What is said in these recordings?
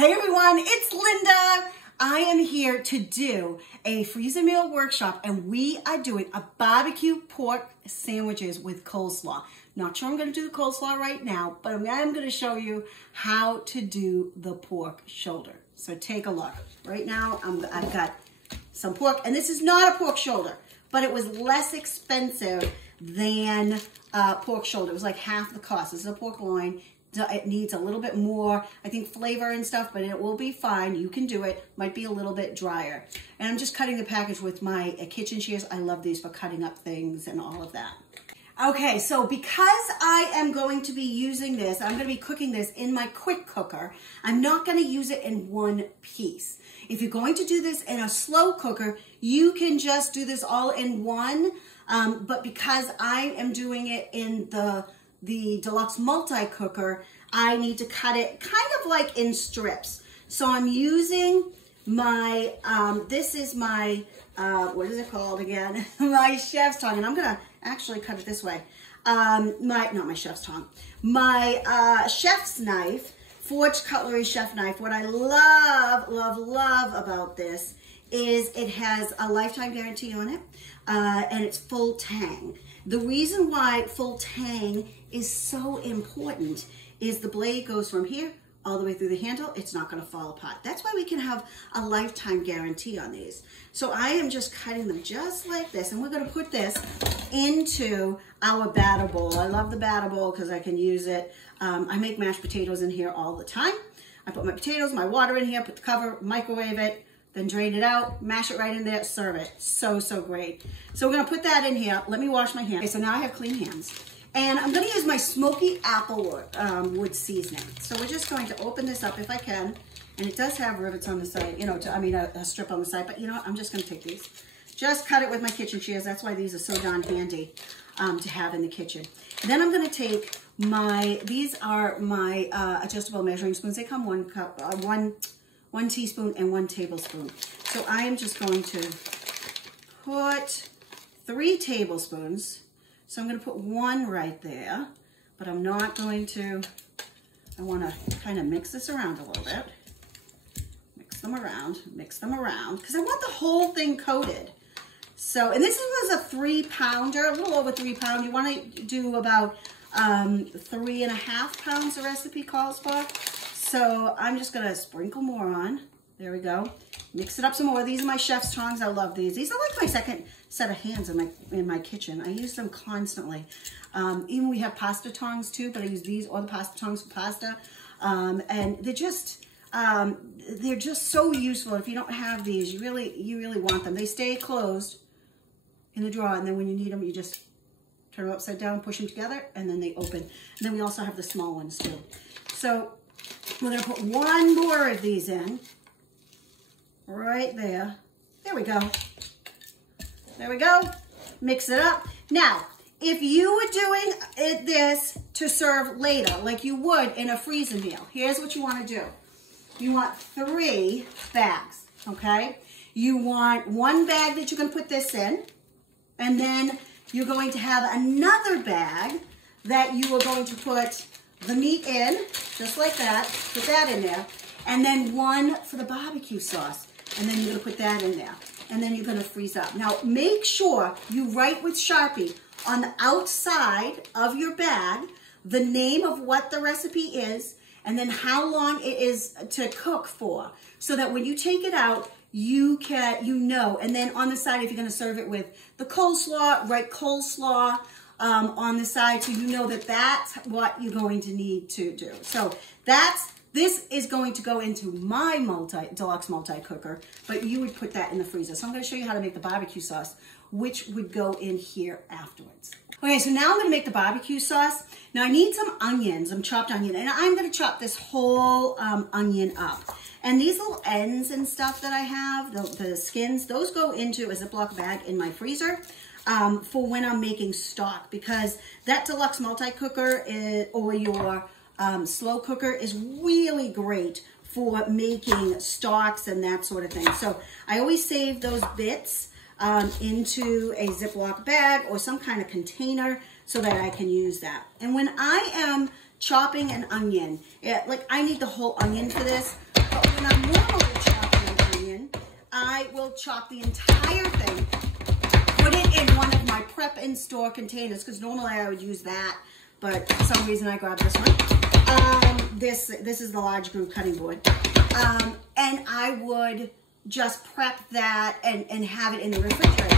Hey everyone, it's Linda. I am here to do a freezer meal workshop, and we are doing a barbecue pork sandwiches with coleslaw. Not sure I'm going to do the coleslaw right now, but I am going to show you how to do the pork shoulder. So take a look. Right now I've got some pork, and this is not a pork shoulder, but it was less expensive than pork shoulder. It was like half the cost. This is a pork loin. It needs a little bit more, I think, flavor and stuff, but it will be fine. You can do it. Might be a little bit drier. And I'm just cutting the package with my kitchen shears. I love these for cutting up things and all of that. Okay, so because I am going to be using this, I'm going to be cooking this in my quick cooker. I'm not going to use it in one piece. If you're going to do this in a slow cooker, you can just do this all in one. But because I am doing it in the deluxe multi-cooker, I need to cut it kind of like in strips. So I'm using my, this is my, what is it called again? My chef's tongue, and I'm gonna actually cut it this way. Not my chef's tongue. My chef's knife, Forged Cutlery chef knife. What I love, love, love about this is it has a lifetime guarantee on it, and it's full tang. The reason why full tang is so important is the blade goes from here all the way through the handle. It's not going to fall apart. That's why we can have a lifetime guarantee on these. So I am just cutting them just like this, and we're going to put this into our batter bowl. I love the batter bowl because I can use it. I make mashed potatoes in here all the time. I put my potatoes, my water in here, put the cover, microwave it, then drain it out, mash it right in there, serve it. So, so great. So we're gonna put that in here. Let me wash my hands. Okay, so now I have clean hands. And I'm gonna use my smoky apple wood seasoning. So we're just going to open this up if I can. And it does have rivets on the side, you know, a strip on the side, but you know what, I'm just gonna take these. Just cut it with my kitchen shears. That's why these are so darn handy to have in the kitchen. And then I'm gonna take these are my adjustable measuring spoons. They come one teaspoon and 1 tablespoon. So I am just going to put 3 tablespoons. So I'm going to put 1 right there, but I'm not going to, I want to kind of mix this around a little bit. Mix them around, because I want the whole thing coated. So, and this was a 3-pounder, a little over 3 pounds. You want to do about 3.5 pounds the recipe calls for. So I'm just gonna sprinkle more on. There we go. Mix it up some more. These are my chef's tongs. I love these. These are like my second set of hands in my kitchen. I use them constantly. Even we have pasta tongs too, but I use these or the pasta tongs for pasta. And they're just so useful. If you don't have these, you really want them. They stay closed in the drawer, and then when you need them, you just turn them upside down, push them together, and then they open. And then we also have the small ones too. So we're going to put 1 more of these in, right there. There we go. There we go. Mix it up. Now, if you were doing this to serve later, like you would in a freezer meal, here's what you want to do. You want 3 bags, okay? You want 1 bag that you're going to put this in, and then you're going to have another bag that you are going to put the meat in, just like that, put that in there, and then 1 for the barbecue sauce, and then you're gonna put that in there, and then you're gonna freeze up. Now, make sure you write with Sharpie on the outside of your bag the name of what the recipe is, and then how long it is to cook for, so that when you take it out, you know, and then on the side, if you're gonna serve it with the coleslaw, write coleslaw, on the side, so you know that that's what you're going to need to do. So this is going to go into my deluxe multi-cooker, but you would put that in the freezer. So I'm going to show you how to make the barbecue sauce, which would go in here afterwards. Okay, so now I'm going to make the barbecue sauce. Now I need some onions, some chopped onion, and I'm going to chop this whole onion up. And these little ends and stuff that I have, the skins, those go into a Ziploc bag in my freezer. For when I'm making stock, because that deluxe multi-cooker or your slow cooker is really great for making stocks and that sort of thing. So I always save those bits into a Ziploc bag or some kind of container so that I can use that. And when I am chopping an onion, like I need the whole onion for this, But when I'm normally chopping an onion, I will chop the entire thing, put it in one of my prep and store containers, because normally I would use that, but for some reason I grabbed this one. This is the large groove cutting board. And I would just prep that and have it in the refrigerator.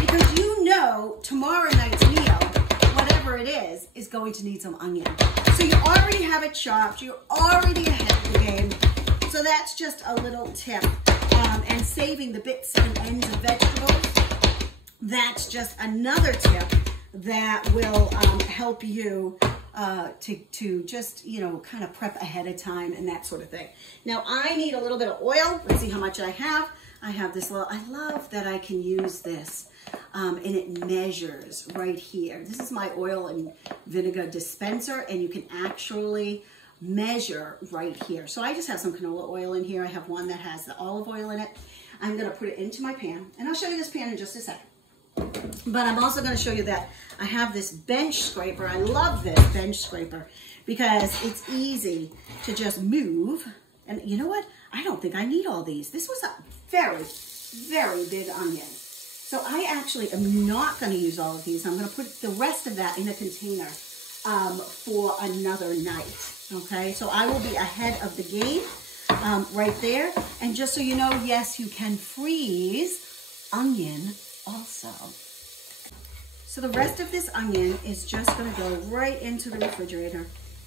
Because you know tomorrow night's meal, whatever it is going to need some onion. So you already have it chopped, you're already ahead of the game. So that's just a little tip. And saving the bits and ends of vegetables, that's just another tip that will help you to just, you know, kind of prep ahead of time and that sort of thing. Now I need a little bit of oil. Let's see how much I have. I have this little, I love that I can use this and it measures right here. This is my oil and vinegar dispenser, and you can actually measure right here. So I just have some canola oil in here. I have one that has the olive oil in it. I'm gonna put it into my pan, and I'll show you this pan in just a second. But I'm also going to show you that I have this bench scraper. I love this bench scraper because it's easy to just move. And you know what? I don't think I need all these. This was a very, very big onion. So I actually am not going to use all of these. I'm going to put the rest of that in a container for another night. Okay, so I will be ahead of the game right there. And just so you know, yes, you can freeze onion also. So the rest of this onion is just going to go right into the refrigerator,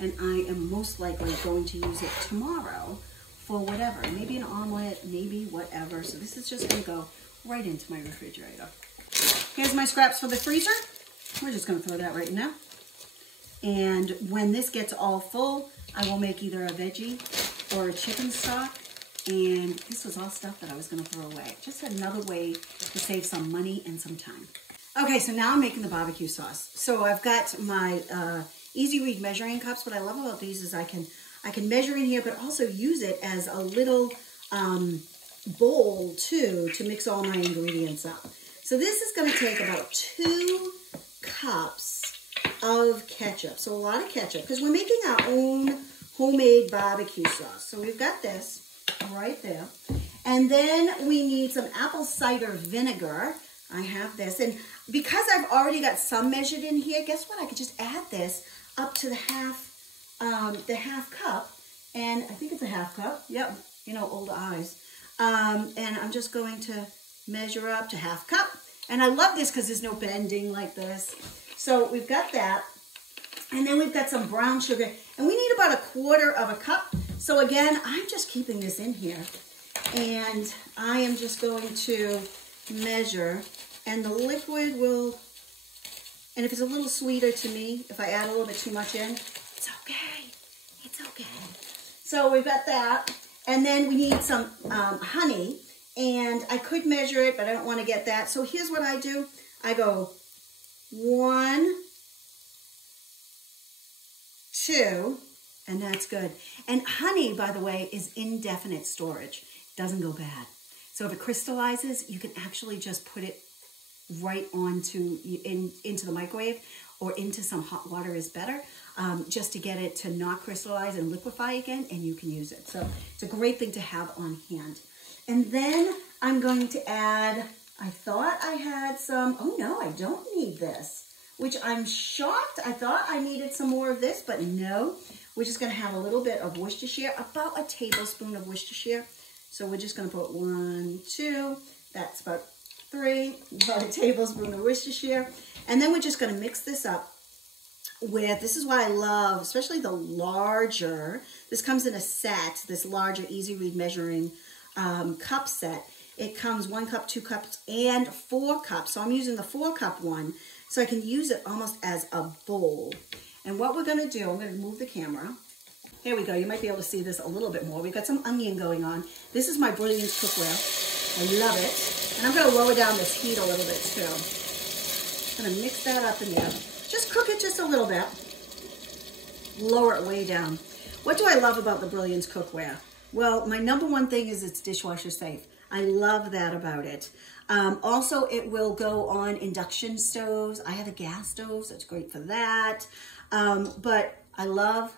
and I am most likely going to use it tomorrow for whatever, maybe an omelet, maybe whatever. So this is just going to go right into my refrigerator. Here's my scraps for the freezer. We're just going to throw that right now. And when this gets all full, I will make either a veggie or a chicken stock. And this was all stuff that I was going to throw away. Just another way to save some money and some time. Okay, so now I'm making the barbecue sauce. So I've got my easy read measuring cups. What I love about these is I can measure in here, but also use it as a little bowl too to mix all my ingredients up. So this is going to take about 2 cups of ketchup. So a lot of ketchup because we're making our own homemade barbecue sauce. So we've got this right there. And then we need some apple cider vinegar. I have this. And because I've already got some measured in here, guess what? I could just add this up to the half cup. And I think it's a half cup. Yep. You know, old eyes. And I'm just going to measure up to half cup. And I love this because there's no bending like this. So we've got that. And then we've got some brown sugar. And we need about 1/4 cup. So again, I'm just keeping this in here. And I am just going to measure. And the liquid will, and if it's a little sweeter to me, if I add a little bit too much in, it's okay. It's okay. So we've got that. And then we need some honey. And I could measure it, but I don't want to get that. So here's what I do. I go 1, 2, and that's good. And honey, by the way, is indefinite storage. It doesn't go bad. So if it crystallizes, you can actually just put it right onto into the microwave or into some hot water is better, just to get it to not crystallize and liquefy again, and you can use it. So it's a great thing to have on hand. And then I'm going to add, I thought I had some, oh no, I don't need this, which I'm shocked. I thought I needed some more of this, but no. We're just gonna have a little bit of Worcestershire, about a tablespoon of Worcestershire. So we're just gonna put 1, 2, that's about 3, about a tablespoon of Worcestershire. And then we're just gonna mix this up with, this is why I love, especially the larger, this comes in a set, this larger Easy Read measuring cup set. It comes 1 cup, 2 cups, and 4 cups. So I'm using the 4-cup one, so I can use it almost as a bowl. And what we're gonna do, I'm gonna move the camera. Here we go, you might be able to see this a little bit more. We've got some onion going on. This is my Brilliant cookware. I love it. And I'm gonna lower down this heat a little bit too. I'm gonna mix that up in there. Just cook it just a little bit. Lower it way down. What do I love about the Brilliant cookware? Well, my number one thing is it's dishwasher safe. I love that about it. Also, it will go on induction stoves. I have a gas stove, so it's great for that. But I love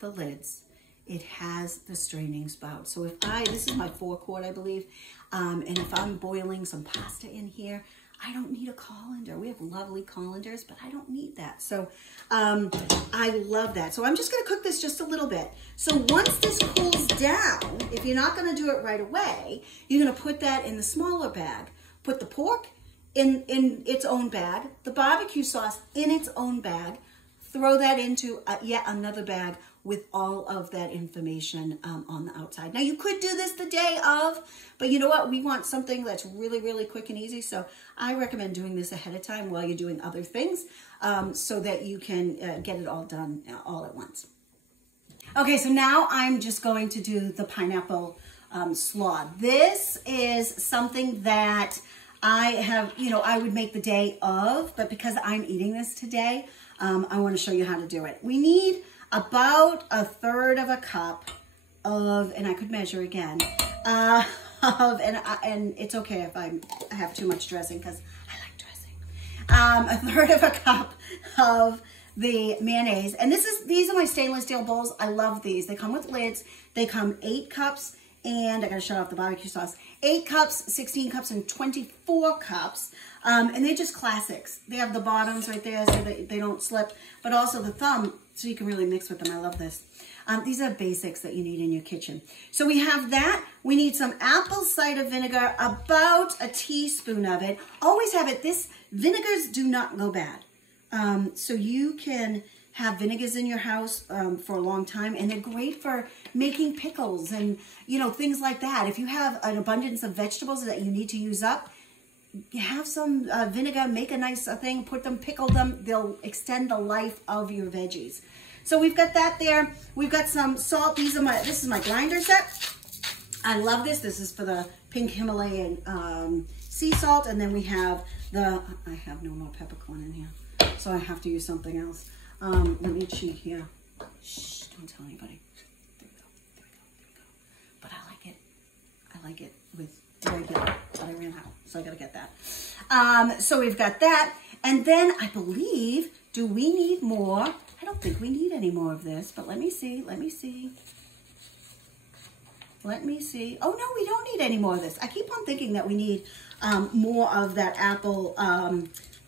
the lids. it has the straining spout. So if this is my 4-quart, I believe, and if I'm boiling some pasta in here, I don't need a colander. We have lovely colanders, but I don't need that. So I love that. So I'm just gonna cook this just a little bit. So once this cools down, if you're not gonna do it right away, you're gonna put that in the smaller bag. Put the pork in its own bag, the barbecue sauce in its own bag, throw that into yet another bag with all of that information on the outside. Now you could do this the day of, but you know what? We want something that's really, really quick and easy. So I recommend doing this ahead of time while you're doing other things so that you can get it all done all at once. Okay, so now I'm just going to do the pineapple slaw. This is something that I have, I would make the day of, but because I'm eating this today, I want to show you how to do it. We need about 1/3 of a cup of, and I could measure again, and it's okay if I have too much dressing because I like dressing. 1/3 of a cup of the mayonnaise, and these are my stainless steel bowls. I love these. They come with lids. They come 8 cups, and I gotta shut off the barbecue sauce. 8 cups, 16 cups, and 24 cups. And they're just classics. They have the bottoms right there so that they don't slip, but also the thumb so you can really mix with them. I love this. These are basics that you need in your kitchen. So we have that. We need some apple cider vinegar, about a teaspoon of it. Always have it. Vinegars do not go bad. So you can have vinegars in your house for a long time, and they're great for making pickles and, things like that. If you have an abundance of vegetables that you need to use up, you have some vinegar, make a nice thing, pickle them. They'll extend the life of your veggies. So we've got that there. We've got some salt. This is my grinder set. I love this. This is for the pink Himalayan sea salt. And then we have I have no more peppercorn in here, so I have to use something else. Let me cheat here. Shh, don't tell anybody. There we go. But I like it with regular, but I ran out, so I gotta get that. So we've got that, and then I believe, do we need more? I don't think we need any more of this, but let me see. Oh no, we don't need any more of this. I keep on thinking that we need more of that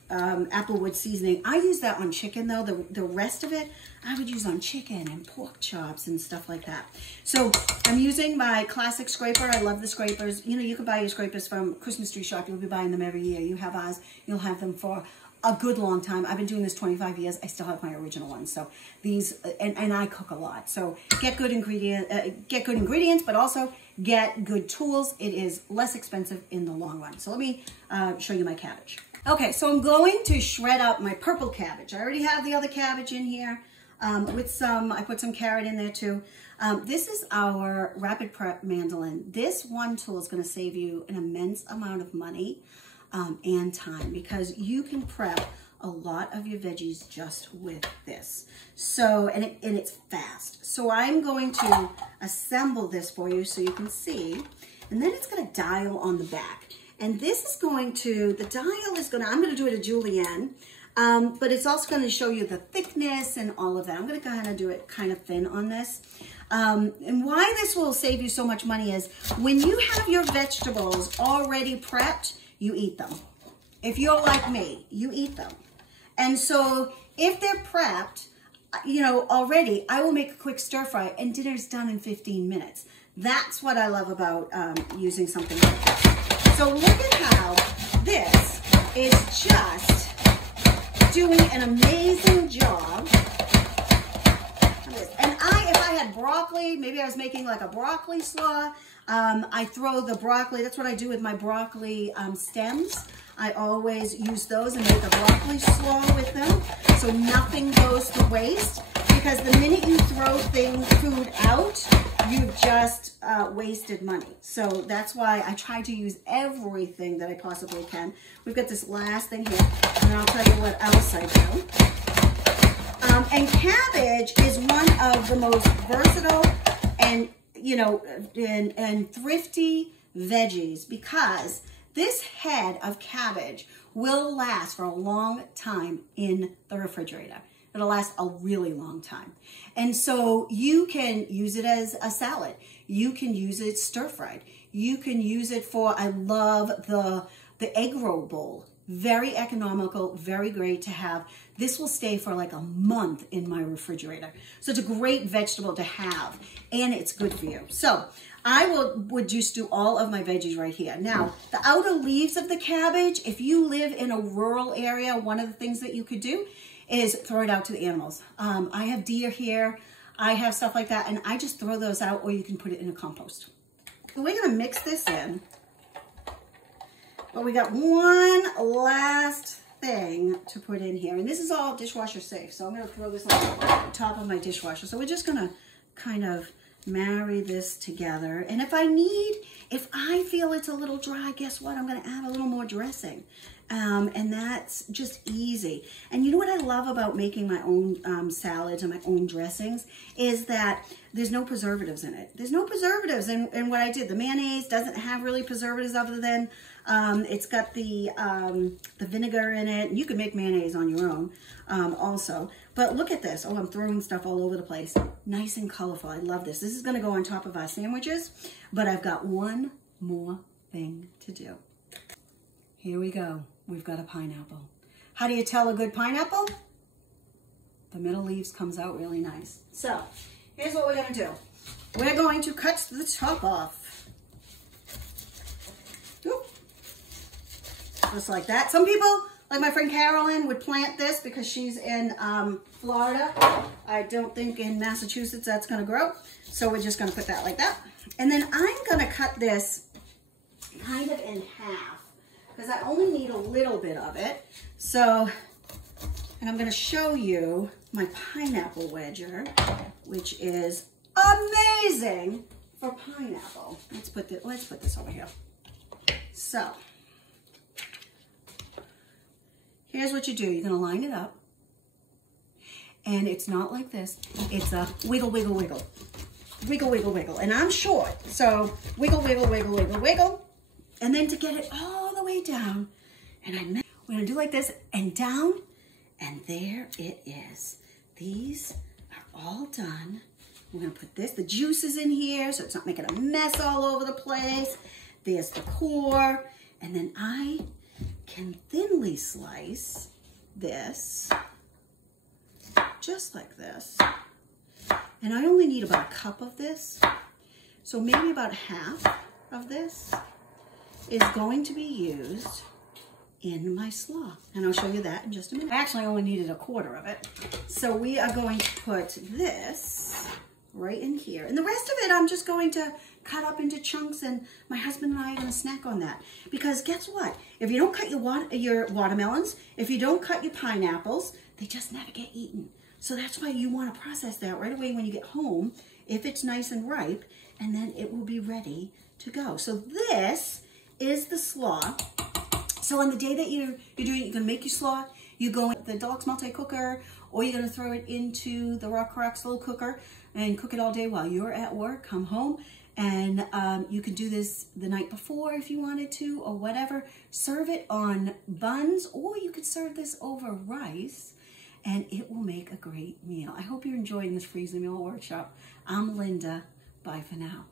applewood seasoning. I use that on chicken though. The rest of it I would use on chicken and pork chops and stuff like that. So I'm using my classic scraper. I love the scrapers. You can buy your scrapers from Christmas tree shop. You'll be buying them every year. You have ours. You'll have them for a good long time. I've been doing this 25 years. I still have my original ones. So these, and I cook a lot. So get good ingredients, but also get good tools. It is less expensive in the long run. So let me show you my cabbage. Okay, so I'm going to shred up my purple cabbage. I already have the other cabbage in here I put some carrot in there too. This is our Rapid Prep mandolin. This one tool is going to save you an immense amount of money and time, because you can prep a lot of your veggies just with this. So, and it's fast. So I'm going to assemble this for you so you can see, and then it's going to dial on the back. And this is going to, I'm going to do it a julienne, but it's also going to show you the thickness and all of that. I'm going to kind of do it kind of thin on this. And why this will save you so much money is when you have your vegetables already prepped, you eat them. If you're like me, you eat them. And so if they're prepped, already, I will make a quick stir fry and dinner's done in 15 minutes. That's what I love about using something like this. So look at how this is just doing an amazing job. And if I had broccoli, maybe I was making like a broccoli slaw, I throw the broccoli, that's what I do with my broccoli stems. I always use those and make a broccoli slaw with them, so nothing goes to waste, because the minute you throw food out, you've just wasted money. So that's why I try to use everything that I possibly can. We've got this last thing here, and I'll tell you what else I do. And cabbage is one of the most versatile and, and thrifty veggies, because this head of cabbage will last for a long time in the refrigerator. It'll last a really long time. And so you can use it as a salad. You can use it stir-fried. You can use it for, I love the egg roll bowl. Very economical, very great to have. This will stay for like a month in my refrigerator. So it's a great vegetable to have, and it's good for you. So I would just do all of my veggies right here. Now, the outer leaves of the cabbage, if you live in a rural area, one of the things that you could do is throw it out to the animals. I have deer here, I have stuff like that, and I just throw those out, or you can put it in a compost. So we're gonna mix this in. But we got one last thing to put in here. And this is all dishwasher safe. So I'm going to throw this on the top of my dishwasher. So we're just going to kind of marry this together. And if I feel it's a little dry, guess what? I'm going to add a little more dressing. And that's just easy. And you know what I love about making my own salads and my own dressings is that there's no preservatives in it. There's no preservatives in what I did. The mayonnaise doesn't have really preservatives other than it's got the vinegar in it. You can make mayonnaise on your own also. But look at this. Oh, I'm throwing stuff all over the place. Nice and colorful. I love this. This is going to go on top of our sandwiches. But I've got one more thing to do. Here we go. We've got a pineapple. How do you tell a good pineapple? The middle leaves comes out really nice. So here's what we're going to do. We're going to cut the top off. Oop. Just like that. Some people, like my friend Carolyn, would plant this because she's in Florida. I don't think in Massachusetts that's going to grow. So we're just going to put that like that. And then I'm going to cut this kind of in half, because I only need a little bit of it. So, and I'm going to show you my pineapple wedger, which is amazing for pineapple. Let's put this over here. So, here's what you do. You're going to line it up. And it's not like this. It's a wiggle, wiggle, wiggle. Wiggle, wiggle, wiggle. And I'm short, so wiggle, wiggle, wiggle, wiggle, wiggle. And then to get it all the way down, and we're gonna do like this and down, and there it is. These are all done. We're gonna put this, the juice is in here, so it's not making a mess all over the place. There's the core, and then I can thinly slice this, just like this. And I only need about a cup of this, so maybe about half of this is going to be used in my slaw. And I'll show you that in just a minute. I actually only needed a quarter of it. So we are going to put this right in here. And the rest of it, I'm just going to cut up into chunks, and my husband and I are going to snack on that. Because guess what? If you don't cut your watermelons, if you don't cut your pineapples, they just never get eaten. So that's why you want to process that right away when you get home, if it's nice and ripe, and then it will be ready to go. So this is the slaw. So on the day that you're doing it, you're gonna make your slaw, you go in the deluxe multi-cooker, or you're gonna throw it into the Rock slow cooker and cook it all day while you're at work, come home, and you can do this the night before if you wanted to, or whatever. Serve it on buns, or you could serve this over rice, and it will make a great meal. I hope you're enjoying this Freeze a Meal workshop. I'm Linda. Bye for now.